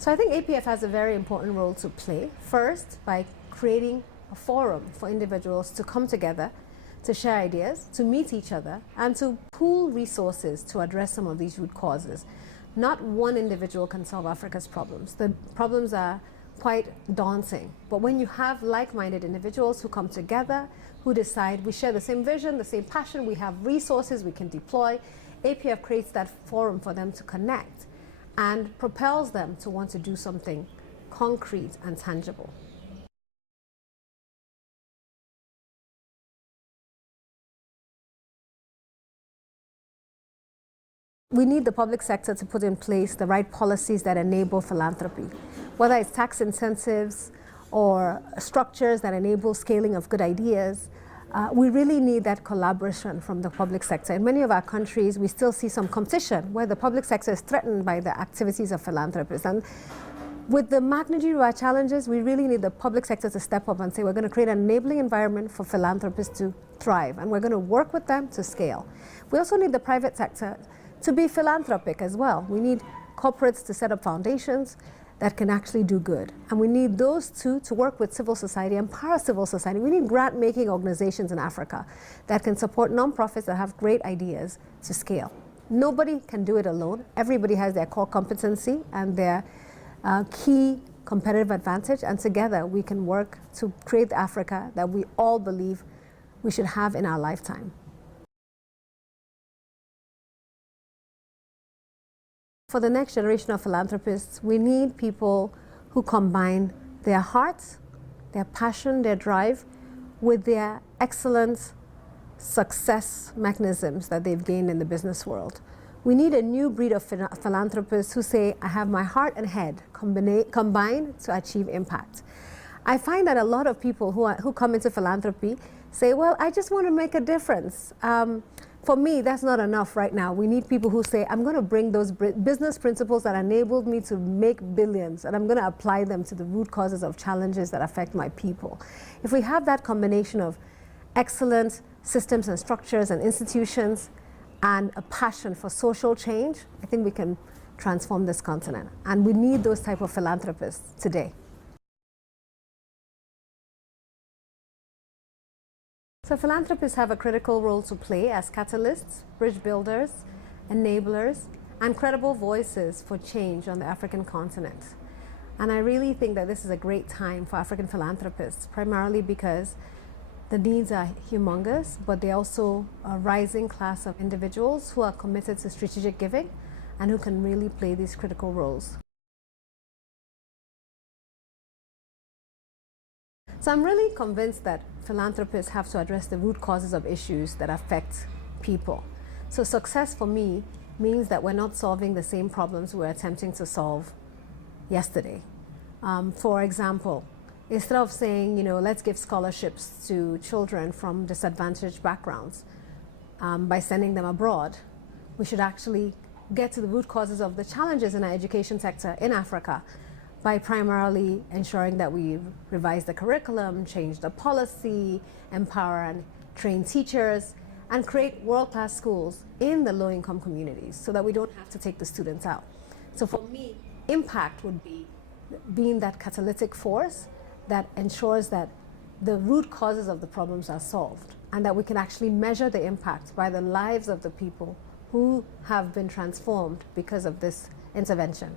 So I think APF has a very important role to play. First, by creating a forum for individuals to come together, to share ideas, to meet each other, and to pool resources to address some of these root causes. Not one individual can solve Africa's problems. The problems are quite daunting. But when you have like-minded individuals who come together, who decide we share the same vision, the same passion, we have resources we can deploy, APF creates that forum for them to connect and propels them to want to do something concrete and tangible. We need the public sector to put in place the right policies that enable philanthropy, whether it's tax incentives or structures that enable scaling of good ideas. We really need that collaboration from the public sector. In many of our countries, we still see some competition where the public sector is threatened by the activities of philanthropists. And with the magnitude of our challenges, we really need the public sector to step up and say, we're going to create an enabling environment for philanthropists to thrive, and we're going to work with them to scale. We also need the private sector to be philanthropic as well. We need corporates to set up foundations that can actually do good. And we need those two to work with civil society and para-civil society. We need grant-making organizations in Africa that can support nonprofits that have great ideas to scale. Nobody can do it alone. Everybody has their core competency and their key competitive advantage, and together we can work to create the Africa that we all believe we should have in our lifetime. For the next generation of philanthropists, we need people who combine their hearts, their passion, their drive, with their excellent success mechanisms that they've gained in the business world. We need a new breed of philanthropists who say, I have my heart and head combined to achieve impact. I find that a lot of people who come into philanthropy say, well, I just want to make a difference. For me, that's not enough right now. We need people who say, I'm going to bring those business principles that enabled me to make billions, and I'm going to apply them to the root causes of challenges that affect my people. If we have that combination of excellent systems and structures and institutions and a passion for social change, I think we can transform this continent. And we need those type of philanthropists today. So philanthropists have a critical role to play as catalysts, bridge builders, enablers, and credible voices for change on the African continent. And I really think that this is a great time for African philanthropists, primarily because the needs are humongous, but they're also a rising class of individuals who are committed to strategic giving and who can really play these critical roles. So I'm really convinced that philanthropists have to address the root causes of issues that affect people. So success for me means that we're not solving the same problems we're attempting to solve yesterday. For example, instead of saying, let's give scholarships to children from disadvantaged backgrounds by sending them abroad, we should actually get to the root causes of the challenges in our education sector in Africa by primarily ensuring that we revise the curriculum, change the policy, empower and train teachers, and create world-class schools in the low-income communities so that we don't have to take the students out. So for me, impact would be being that catalytic force that ensures that the root causes of the problems are solved and that we can actually measure the impact by the lives of the people who have been transformed because of this intervention.